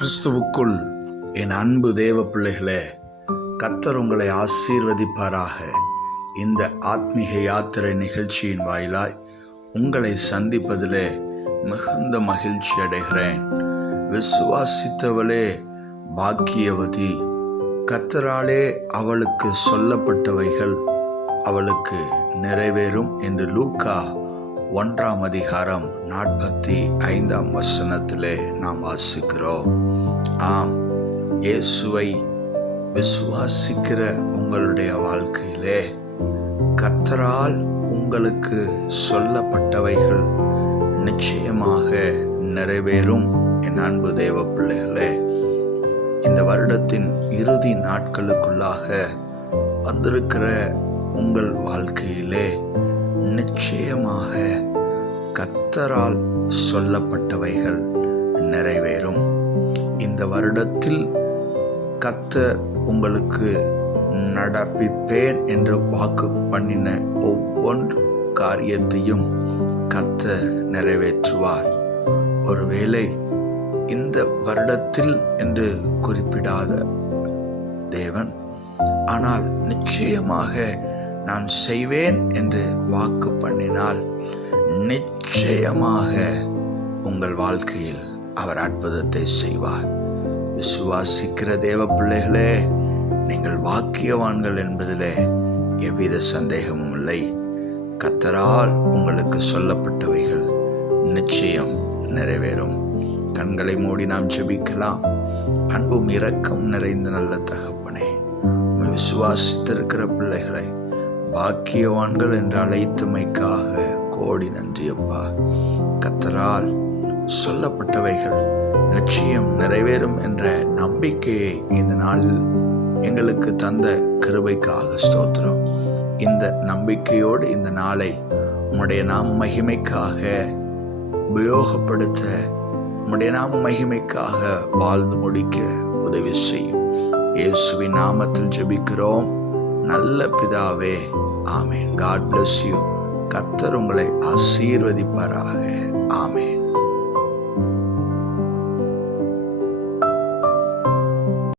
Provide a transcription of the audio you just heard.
கிறிஸ்துவுக்குள் என் அன்பு தேவ பிள்ளைகளே, கர்த்தர் உங்களை ஆசீர்வதிப்பாராக. இந்த ஆத்மீக யாத்திரை நிகழ்ச்சியின் வாயிலாய் உங்களை சந்திப்பதிலே மிகுந்த மகிழ்ச்சி அடைகிறேன். விசுவாசித்தவளே பாக்கியவதி, கர்த்தராலே அவளுக்கு சொல்லப்பட்டவைகள் அவளுக்கு நிறைவேறும் என்று லூக்கா 1:45 நாம் வாசிக்கிறோம். ஆம், இயேசுவை விசுவாசிக்கிற உங்களுடைய வாழ்க்கையிலே கர்த்தரால் உங்களுக்கு சொல்லப்பட்டவைகள் நிச்சயமாக நிறைவேறும். என் அன்பு தேவ பிள்ளைகளே, இந்த வருடத்தின் இறுதி நாட்களுக்குள்ளாக வந்திருக்கிற உங்கள் வாழ்க்கையிலே நிச்சயமாக கர்த்தரால் சொல்லப்பட்டவைகள் நிறைவேறும். இந்த வருடத்தில் கர்த்தர் உங்களுக்கு நடப்பிப்பேன் என்று வாக்கு பண்ணின ஒவ்வொரு காரியத்தையும் கர்த்தர் நிறைவேற்றுவார். ஒருவேளை இந்த வருடத்தில் என்று குறிப்பிடாத தேவன், ஆனால் நிச்சயமாக நான் செய்வேன் என்று வாக்கு பண்ணினால் நிச்சயமாக உங்கள் வாழ்க்கையில் அவர் அற்புதத்தை செய்வார். விசுவாசிக்கிற தேவ பிள்ளைகளே, நீங்கள் பாக்கியவான்கள் என்பதிலே எவ்வித சந்தேகமும் இல்லை. கர்த்தரால் உங்களுக்கு சொல்லப்பட்டவைகள் நிச்சயம் நிறைவேறும். கண்களை மூடி நாம் ஜெபிக்கலாம். அன்பும் இரக்கம் நிறைந்த நல்ல தகப்பனே, விசுவாசித்திருக்கிற பிள்ளைகளை பாக்கியவான்கள் என்று அழைத்தமைக்காக கோடி நன்றி அப்பா. கர்த்தரால் சொல்லப்பட்டவைகள் நிச்சயம் நிறைவேறும் என்ற நம்பிக்கையை இந்த நாளில் எங்களுக்கு தந்த கிருபைக்காக ஸ்தோத்திரம். இந்த நம்பிக்கையோடு இந்த நாளை உம்முடைய நாம மகிமைக்காக உபயோகப்படுத்த, உம்முடைய நாம மகிமைக்காக வாழ்ந்து முடிக்க உதவி செய்யும். இயேசுவின் நாமத்தில் ஜெபிக்கிறோம் நல்ல பிதாவே, ஆமென். God bless you. கர்த்தர் உங்களை ஆசீர்வதிப்பாராக. ஆமென்.